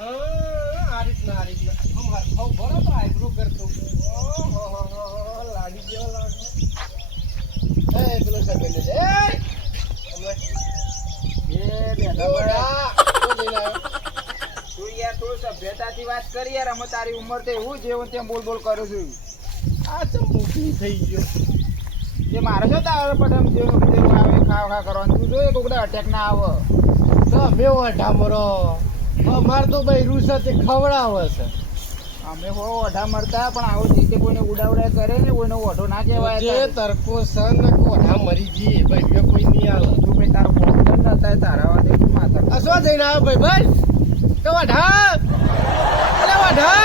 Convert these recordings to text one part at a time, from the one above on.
આ રીતના બરાબર આઈબ્રો કરતો લાડી ગયો લાગે પેલો સગેલ છે તું સભ્યતાથી વાત કરી યાર. અમે તારી ઉંમર તો એવું જેવું તેમ બોલ બોલ કરું છું. આ ચમ મોકલી થઈ ગયો જે મારે છે તારે પણ જેવું આવે ખા કરવાનું. તું જોઈએ કોકડે અટેક ના આવે તો અમે ઓઢા મરો અમારે તો ભાઈ રૂસ તે ખવડાવે છે. અમે હો ઓઢા મરતા પણ આવું રીતે કોઈને ઉડાવડા કરે ને કોઈને ઓઢો ના કહેવાય. જે તરકો સન ઓઢા મરી જઈએ ભાઈ કોઈ નહીં આવે. તું ભાઈ તારો ફોન કર ને અત્યારે તારા વાતે માતા આ શું જઈને આવે ભાઈ ભાઈ તો ઓઢા અરે ઓઢા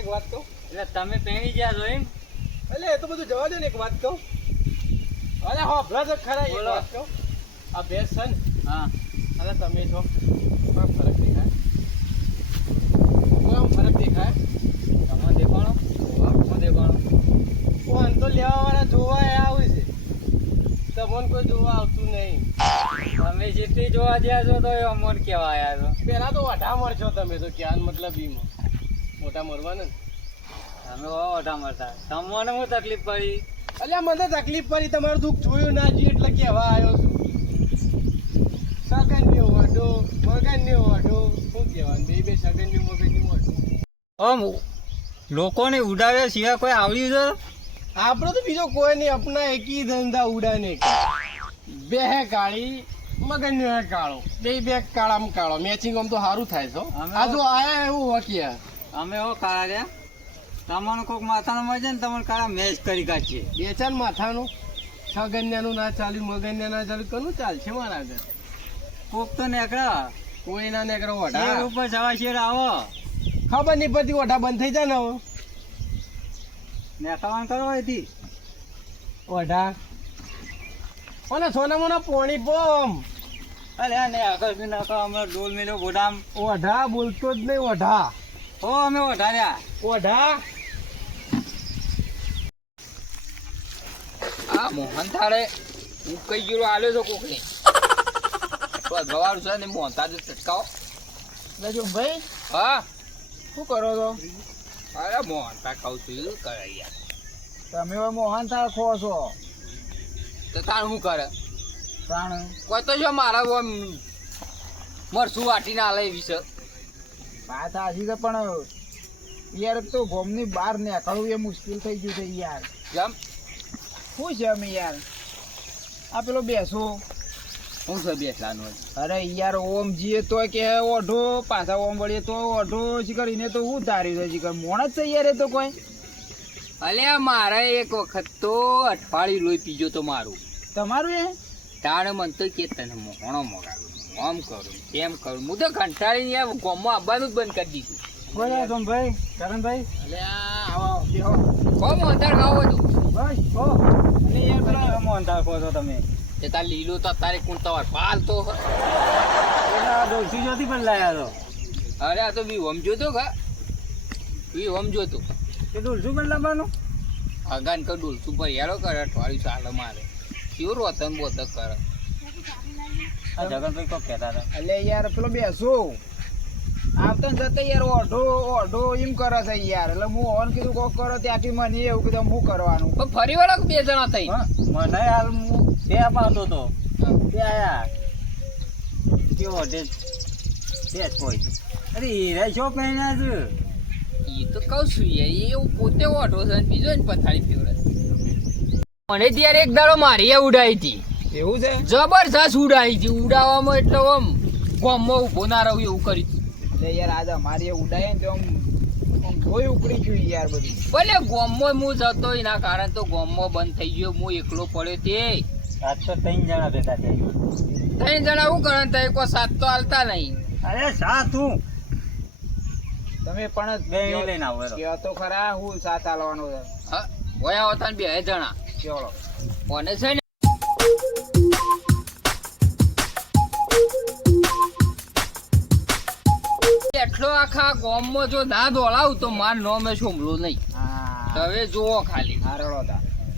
એક વાત કહું એટલે તમે પહેરી ગયા છો એમ એટલે એ તો બધું જવા દે ને. એક વાત કહું અરે હો ભલા ખરા એક વાત કહું આ બે સન હા અરે તમે છો કોમ ફરક દેખાય તમે દેખાણો કોણ તો લેવા વાળા જોવા આવે છે તમને કોઈ જોવા આવતું નહીં. તમે જેટલી જોવા ગયા છો તો અમોન કેવા આવ્યા છો. પેલા તો વઢા મરશો તમે તો ક્યાં મતલબ ઈમાં મોટા મરવાના ને તમે ઓઢા મરતા. તમને હું તકલીફ પડી? અલ્યા મને તકલીફ પડી તમારું દુઃખ જોયું ના જોયું એટલે કેવા આવ્યો છું. સગનનો ઓઢો મગનનો ઓઢો શું કહેવાનું બે સગનનું મગનનું ઓઢો. લોકોને ઉડાવ્યા સિવાય કોઈ આવડ્યું છે? આપણે તો બીજો કોઈ નહીં. આપણા એકી ધંધા ઉડાને બે હે કાળી મગનનો હે કાળો બે કાળામાં કાળો મેચિંગ આમ તો સારું થાય છે. આ જો આયા એવું હોકિયા અમે હો કાળા રહ્યા તમને કોઈક માથાનો મળે ને તમને કાળા મેચ કરી કાઢીએ. બે ચાર માથાનું છગન્યાનું ના ચાલ્યું મગન્યા ના ચાલ્યું કોનું ચાલશે મારા આગળ? કોક તો નેકળા કોઈ ના નેકળો. ઓઢા ઉપર સવા શેર આવો ખબર નહીં પડતી. ઓઢા બંધ થઈ જાય ને હવે નેકાવાન કરો એથી ઓઢા ઓને સોના મોના પોણી પોમ. અરે ને આગળ બી નાખો અમે ડોલ મેલ્યો ગોડામ. ઓઢા બોલતો જ નહીં ઓઢા. હો અમે ઓઢા રહ્યા ઓઢા. આ મોહન થાળે હું કઈ ગયો આલ્યો છો કોકને ભવાડું છે ને મોહનતા જ ચટકાવો લેજો ભાઈ. હા શું કરો છો? અરે મોહનતા ખાવ છું શું કરે યાર તમે હવે મોહન થાળ ખો છો તો તાણ શું કરે? તાણ કોઈ તો જો મારા મરસું વાટીને આલે એવી છે વાત સાચી છે પણ યાર તો ગોમની બહાર નીકળવું એ મુશ્કેલ થઈ ગયું છે યાર. જમ શું છે અમે યાર આ પેલો બેસો શું છે બેસવાનું? અરે યાર ઓમ જીએ તો કે ઓઢો પાછા ઓમ વળીએ તો ઓઢો કરીને તો હું ધારી છે શીખર મોણ જ છે યાર એ તો કોઈ. અલ્યા મારે એક વખત તો અઠવાડિયું લોહી પીજો તો મારું. તમારું એ તારે મન તો કે તને મોહણો મોગાવ્યું આમ કરું તેમ કરું. હું તો કંટાળીને યાર ગોમમાં આવવાનું જ બંધ કરી દીધું. બોલા સોમભાઈ કરણભાઈ અલ્યા આવો બેહો કોમ અંધાર ખાવો હતું બસ હો. અને યાર પેલા મોહનથાળ કહો છો તમે તે તાર લીલો તો તારે કોણ તમાર પાલ તો એના ડોલસી જોતી પણ લાયા તો. અરે આ તો બી સમજો તો કા બી સમજો તો કે ડોલસું પણ લાવવાનું અગાન કર ડોલસું પર યારો કરે અઠવાડિયું ચાલે મારે કેવું રોતન બોતક કરે. આ જગનભાઈ કોક કહેતા હતા એટલે યાર પેલો બેસો આવતા જતા યાર ઓઢો એમ કરે છે યાર. એટલે હું ઓન કીધું કોક કરો ત્યાંથી મને એવું કીધું હું કરવાનું પણ ફરી વળક બે જણા થઈ મને હાલ હું બે પાડતો હતો બે આયા કેવો ડે બે કોઈ અરે હીરા છો પહેર્યા છે એ તો કહું છું યાર એવું પોતે ઓઢો છે બીજો ને પથારી ફેવરે મને ત્યારે એક દાડો મારી ઉડાઈ હતી. એવું છે જબરજસ્ત ઉડાઈ હતી. ઉડાવવામાં એટલે આમ ગોમમાં ઉભો ના રહું એવું કરી એટલે યાર આજે મારી ઉડાય ને તો આમ ધોઈ ઉપડી ગયું યાર બધી. ભલે ગોમમાં હું જતો એના કારણે તો ગોમમાં બંધ થઈ ગયો. હું એકલો પડ્યો તે આજ તો 3 જણા ભેગા થયા. 3 જણા શું કરે તો કોઈ સાત તો હાલતા નહીં. અરે સાત હું તમે પણ બે લઈને આવો તો ખરા હું સાત હાલવાનો છે. હા હોય આવતા 2 જણા ચલો કોને છે ને એટલો આખા ગામમાં જો ના દોડાવું તો માર નામે સોમલો નહીં. હવે જુઓ ખાલી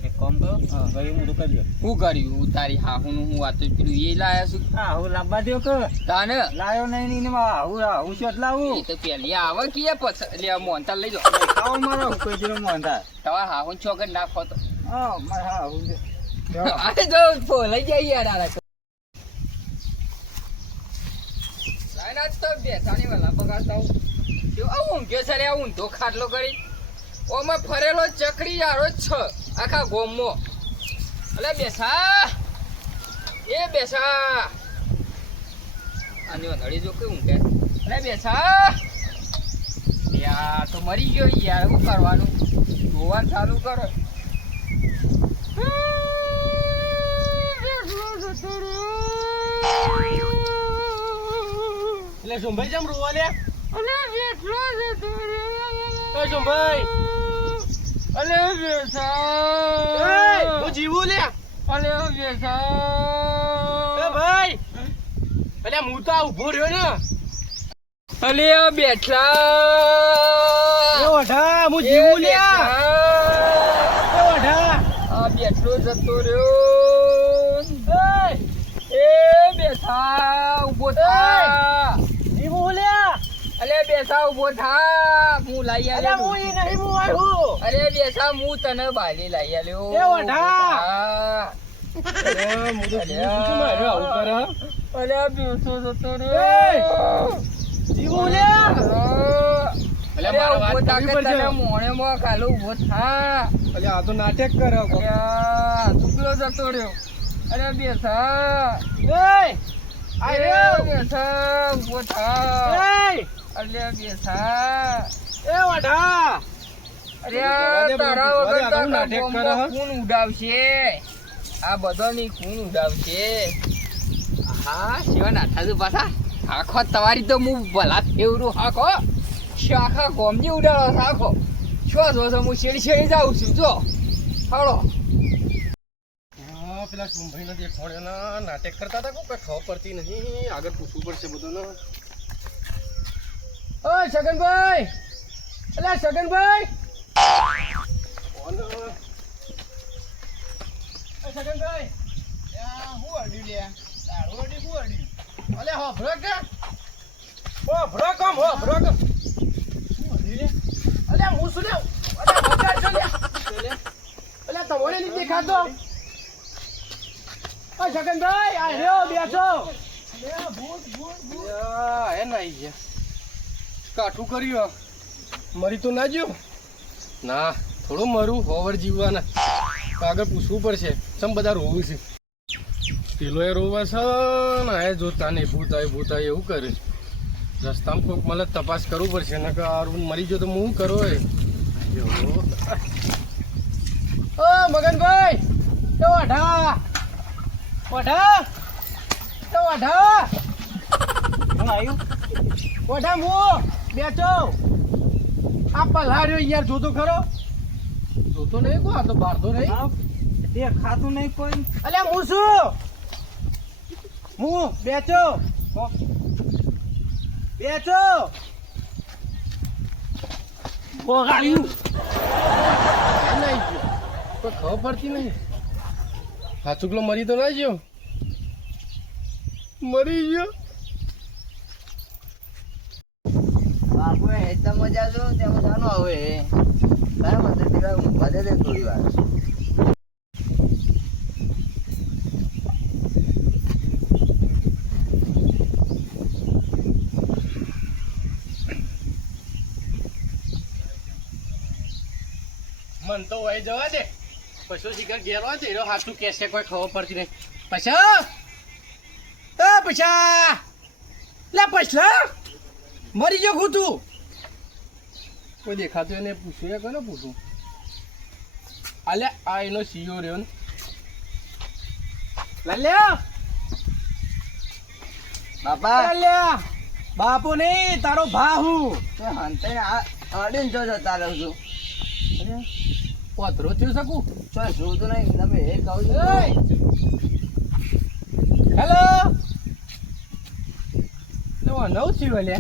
એક કામ કરો ભાઈ હું તો કરજો શું કર્યું તારી હાહુનું હું વાતો પેલું એ લાયા છું હું લાંબા દો કે તાને લાયો નહીં હું શોટ લાવું એ તો પેલી આવે કે પછી લે મોહનતાલ લઈ જાઓ ખાવા મારો કોઈ દિનો મોંધા તમારા હાહુન છોકર નાખો તો મારા હું અરે જો લઈ જાય યાર તો બેસાણી વાલા પગારતા હું આવું કે સર આવું તો ખાટલો કરી ઓમાં ફરેલો ચકરી યારો જ છે આખા ગોમમાં. અલે બેસા એ બેસા આની નડી જો કેવું કે અલે બેસા યાર તો મરી ગયો યાર શું કરવાનું જોવાનું ચાલુ કરો. એટલે સોમભાઈ જેમ રોવા લે સોમભાઈ અલે બેસા હું જીવું લે અલે બેસા ભાઈ અલે હું તો ઉભો રહ્યો ને અલે બેઠા વઢા હું જીવું લે વઢા આ બેઠલો જતો રહ્યો એ બેઠા ઉભો થા જીવું લે અલે બેસા ઉભો થા હું લઈ આવ્યો હું નહીં હું આવ્યું અરે બેસા હું તને બાલી લઈ આવ્યો એ વઢા અરે બેસો જતો રહ્યો જીવું લે મોણે માં ખાલો ઉભો થા આ તો નાટક કરે ટુકડો જતો રહ્યો અરે બેસા બેસા ઉભો થા અરે બેસા એ વઢા અરે તારા વગર તો ખૂન ઉડાવશે આ બધાની ખૂન ઉડાવશે. હા શિવા નાઠા છું પાછા આખો તમારી તો હું ભલા ફેવરું આખો આખા ગોમજી ઉડાડો છે આખો શું જો છો હું શેડી જાઉં છું જો હાલો પેલા સોમભાઈ ને દેખાડ્યો નાટક કરતા હતા કોઈ ખબર પડતી નહીં આગળ પૂછવું પડશે બધું ને ઓ છગનભાઈ અલા છગનભાઈ છગનભાઈ હું અડ્યું લે તારું અડ્યું હું અડ્યું અલે હોભરો કે હોભરો કમ હોભરો કમ શું અડ્યું લે અલે હું શું લે અલે હોભરો છો લે અલે તમને નહીં દેખાતો ઓ છગનભાઈ આ રહ્યો બેસો એ નહીં ગયા કાઠું કર્યું મરી તો ના જ્યો ના થોડું મરું હોવર જીવવાના આગળ પૂછવું પડશે ચમ બધા રોવું છે પેલો એ રોવા છે ને એ જોતા નહીં ભૂતાય એવું કરે રસ્તામાં કોઈક મને તપાસ કરવું પડશે ને કે આ રૂમ મરી ગયો તો હું કરો એ ઓ મગનભાઈ તો વઢા તો વઢા હું આવ્યું વઢા હું બેચો આ પલાર્યો યાર જોતો ખરો જોતો નહીં કો આ તો બારતો નહીં તે ખાતું નહીં કોઈ અલ્યા હું શું હું બેચો બોગાડ્યું નહીં કોઈ ખબર પડતી નહીં હા ચુકલો મરી તો ના ગયો મરી ગયો બાપુ હેતા મજા જો ત્યાં મજાનો આવે બરાબર તો તેવા વધે દે થોડી વાર મન તો વહી જવા દે પછો શિકાર ઘેરો છે એનો હાથું કેસે કોઈ ખબર પડતી નહીં પૈસા લે પૈસા મરી ગયો ખોટું કોઈ દેખાતું એને પૂછ્યું કોને પૂછું અલે આ એનો સીઓ રહ્યો ને લાલ્યા બાપા લાલ્યા બાપુ નહીં તારો ભા હું તો હંતે આડીને જો તારે છું પથરો થયું શકું ચાલ જોતું નહીં તમે એ કહું છું હેલો નવ થયું લે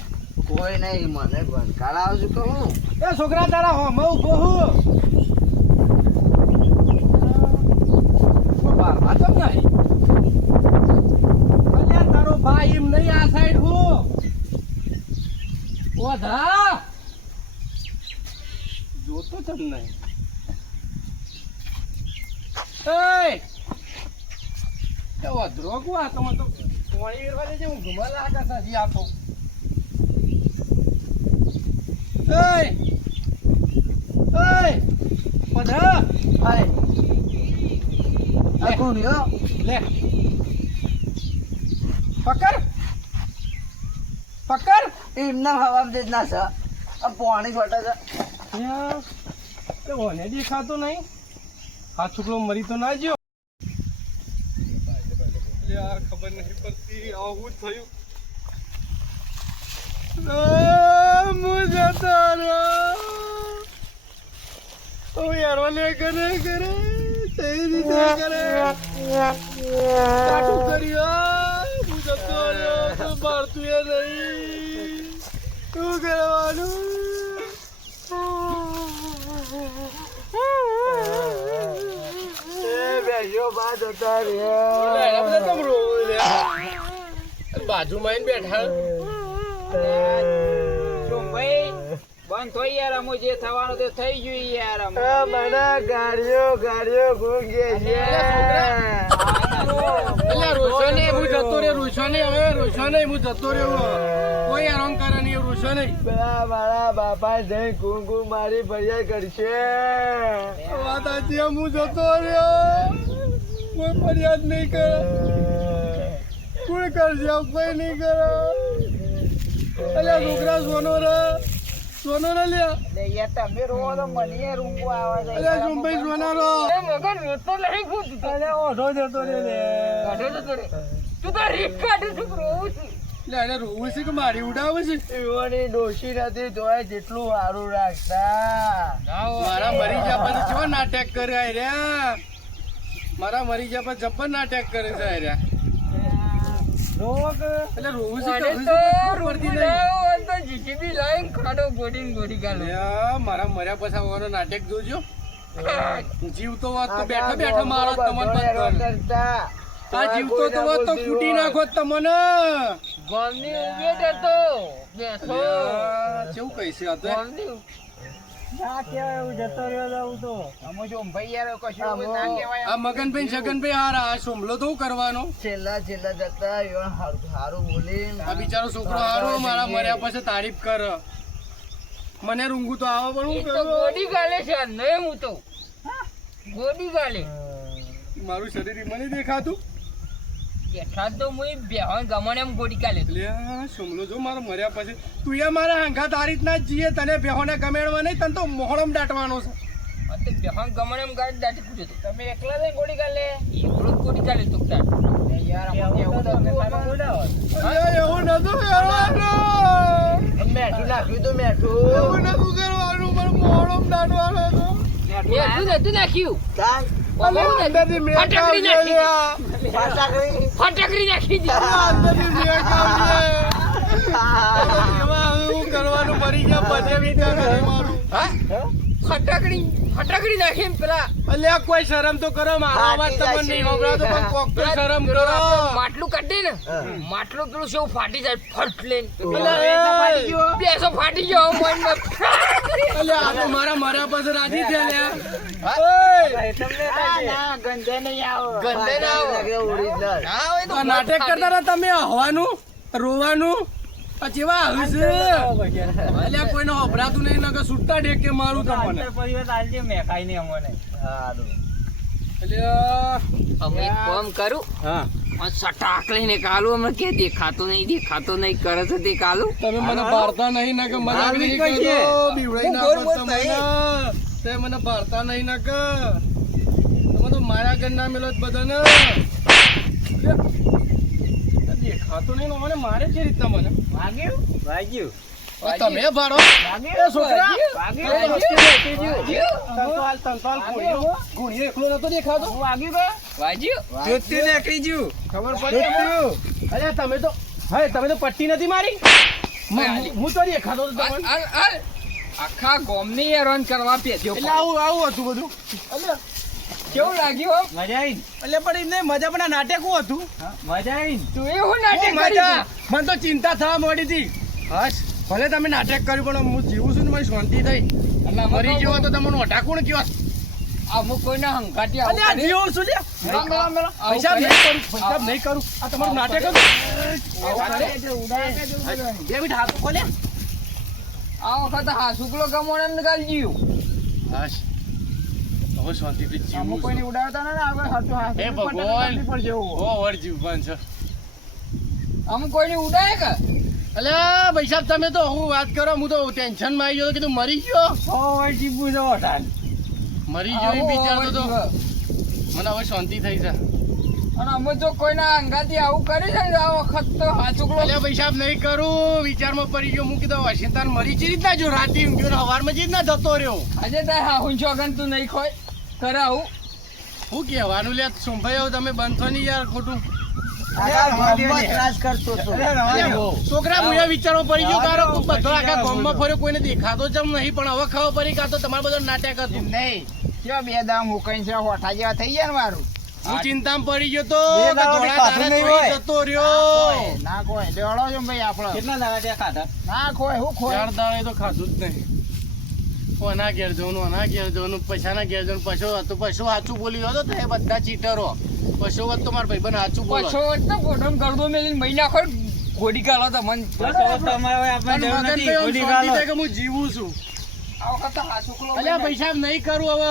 કોઈ નહીં મને ભણકાળ આવશું કહું એ છોકરા તારા હોમાં ઉભો હું બાપા તો નહીં અલ્યા તારો ભાઈ એમ નહીં આ સાઈડ હું ઓધા જોતો જ નહીં એ વધરો કો આ તમે તો પાણી વેરવા દેજે હું ઘુમા લાગા સાજી આપો ઓધા હાય આ કોણ યો લે પકડ એમના હવા દે ના છે આ પાણી ફટે છે તે ઓને દેખાતો નહીં આ છોકરો મરી તો ના જ્યો યાર ખબર નહીં પડતી આવું થયું મુજે તારો ઓ યાર વાલે કરે સહી રીતે કરે કાટું કર્યો મુજે તારો તો મારતું એ નહીં શું કરવાનું બાજુમાં બેઠા બંધ થઈ યાર અમુ જે થવાનું તે થઈ ગયું યાર મને ગાડીઓ ગુંગે છે રોશને હું જતો રે રોશને હવે રોશને હું જતો રહ્યો કોઈ આરામ કરે નહીં રોશને પેલા મારા બાપા જઈ ગુંગુ મારી ફરિયાદ કરશે વાત સાચી હું જતો રહ્યો કોઈ ફરિયાદ નહીં કરે કોઈ કરશે કોઈ નહીં કરે અલ્યા છોકરા સોનો રે લ્યા તમે રોવો તો મને રૂંગો આવે છે અલ્યા ઝુંભાઈ સોના રો મગન રોતો નહીં ખુદ અલ્યા ઓઢો જતો રે લે તું તો રીત કાઢે છું રોવું છું લે અરે રોવું છે કે મારી ઉડાવે છે એવાની ડોશી નથી તોય જેટલું સારું રાખતા મારા મરી જા પછી કેવો નાટક કરે રે મારા મરી જા પછી જબર નાટક કરે છે રે એટલે રોવું છે કે પડતી નહીં તો જીસીબી લાઈન ખાડો ગોડી ગાલો મારા મર્યા પછી આવવાનો નાટક જોજો જીવતો વાત તો બેઠા બેઠા મારો તમને કરતા આ જીવતો તો વાત તો ફૂટી નાખો તમને ગોમની ઉગે જતો બેસો કેવું કહી છે આ તો ગોમની ના કેવાય એવું જતો રહ્યો જાઉં તો અમુ જો ભાઈ યાર કશું ના કહેવાય આ મગનભાઈ છગનભાઈ હારા આ સોમલો તો કરવાનો છેલ્લા જતા સારું બોલી આ બિચારો છોકરો હારો મારા મર્યા પછી તારીફ કર મને રૂંગું તો આવે પણ હું કરું ગોડી ગાલે છે નહીં હું તો ગોડી ગાલે મારું શરીર મને દેખાતું બેઠા તો મુઈ બેહન ગમણ એમ ગોડી ગાલે એટલે સોમલો જો મારો મર્યા પછી તું એ મારા હાંગા તારીખ ના જીએ તને બેહોને ગમેડવા નહીં તને તો મોહળમ દાટવાનો છે તે બેહન ગમણ એમ ગાડી દાટી પૂછ્યો તો તમે એકલા જઈને ગોડી ગાલે એકલો જ ગોડી ગાલે તો યાર એવું નતું કરવાનું મેઠું નાખ્યું તું મેઠું એવું નતું કરવાનું પણ મોહળમ દાટવાનો હતો નતું નાખ્યું અંદરથી મેક આવજે લ્યા. ફટાકડી નાખી દી અંદરથી મેક આવજે. એમાં હવે હું કરવાનું મરી ગયા પછી વિચાર કરે મારું. ફટાકડી નાખીને પેલા અલ્યા કોઈ શરમ તો કરો મારો અવાજ તમને નહીં સંભળાતો પણ કોક તો શરમ કરો. માટલું કાઢી ને માટલું પેલું શું ફાટી જાય ફટ લઈને અલ્યા એ. બેસો ફાટી ગયો મનમાં અલ્યા આ તો મારા મર્યા પછી રાજી છે લ્યા. ગંધે નહીં આવો આ નાટક કરતા હતા તમે હવાનું રોવાનું આ જેવા હશે અલ્યા કોઈને હભરાતું નહીં નકર સુટ્ટા ડેકે મારું તમને અલ્યા અમે એક કામ કરું હા સટાક લઈને કાલું અમે કે દેખાતો નહીં કરે છે તે કાલું તમે મને ભારતા નહીં ના કે મજાક નહીં કરજો બીવડાઈ ના પડતા મને તે મને ભારતા નહીં ના કે તમે તો મારા ઘર ના મેલો જ બધાને દેખાતો નહીં ને મને મારે છે રીતના મને વાગ્યું તમે ભાડો એ છોકરા તંતવાલ ગુણિયો એકલો નતો દેખાતો વાગ્યું ખબર પડી અરે તમે તો પટ્ટી નથી મારી હું તો નહીં ખાતો તો તમને. આખા ગોમની હેરાન કરવા પેદ્યો એટલે આવું હતું બધું. અલે કેવું લાગ્યું મજા આવી એટલે પણ એમને મજા પણ આ નાટક શું હતું? મજા આવી તું એવું નાટક શું કરી મજા? મને તો ચિંતા થવા માંડી હતી. હસ ભલે તમે નાટક કર્યું પણ હું જીવું છું ને મને શાંતિ થઈ. મરી ગયો તો તમને અટાકુણ કયો? અમુક કોઈના હંકાટી અને આ જીવું છું લ્યા. પૈસા નહીં કરું. આ તમારું નાટક હતું. 2 મિનિટ હાથ ખોલે. આ વખત હા શુક્લો ગમોણે ગાલ જીવ હસ હવે શાંતિથી અમુક જીવું કોઈને છું. ઉડાવતા ના આગળ હાથો હાથ હે ભગવાન. ઓવર જીવવાન છે. અમુક કોઈને ઉડાય કે અલ્યા ભાઈ સાહેબ તમે તો હું વાત કરો હું તો ટેન્શન માં આવી ગયો કીધું મરી ગયો. જીવવું છે વટાણ મરી ગયો એમ વિચારતો તો મને હવે શાંતિ થઈ છે. અને અમે તો કોઈના અંગાથી આવું કરી છે ને આ વખત તો હા શુક્લો અલ્યા ભાઈ સાહેબ નહીં કરું વિચારમાં પડી ગયો. હું કીધું વશિંતાન મરી ચી રીતના જો રાતે ઊંઘ્યો ને સવારમાં ચી રીતના જતો રહ્યો. આજે તાર હા હું છોગન તું નહીં ખોય કરે આવું શું કહેવાનું લે સોમભાઈ હવે તમે બંધ થો નહીં યાર ખોટું. ત્રાસ કરતો હતો છોકરા મુયા વિચારો પડી ગયો તારો બધો આખા ગામમાં ફર્યો કોઈને દેખાતો જમ નહીં પણ હવે ખબર પડી કાં તો તમારું બધું નાટક હતું. નહીં કેવા બે દામ મુકાઈ છે હોઠા જેવા થઈ ગયા ને મારું હું ચિંતામાં પડી ગયો તો બે કે દાડાથી ધોળા ખાધું તારા નહીં જોઈ હોય. જતો રહ્યો. ના કોઈ લેવડો છો ભાઈ આપણો કેટલા દાડા ત્યાં ખાધા ના કોઈ હું ખોય ચાર દાડે તો ખાધું જ નહીં. આના ઘેર જવાનું આના ઘેર જવાનું પૈસાના ઘેર જવાનું પશુ સાચું બોલી હતો તો એ બધા ચીટરો પશુ વત તો મારા ભાઈબંધ સાચું બોલો. પછો તો ગોઠમ ગરદો મેલીને મહિના ખોય ગોડી ગાલો તો મન પણ મગજ તો એવું શાંતિ થાય કે હું જીવું છું. આ વખત તો હા શુક્લો અલ્યા પૈસા નહીં કરું હવે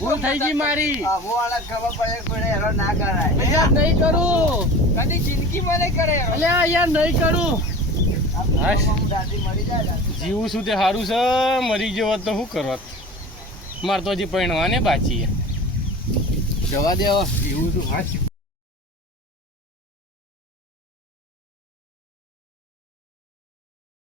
ભૂલ થઈ ગઈ મારી. ખબર પડે પડે હેરો ના કરાય પૈસા નહીં કરું. કદી જિંદગીમાં નહીં કરે અલ્યા યાર નહીં કરું. દાદી મરી જાય જીવું છું તે સારું છે. મરી ગયો હોત તો શું કરત? મારે તો હજી પરણવાને બાકી જવા દે. જીવું છું.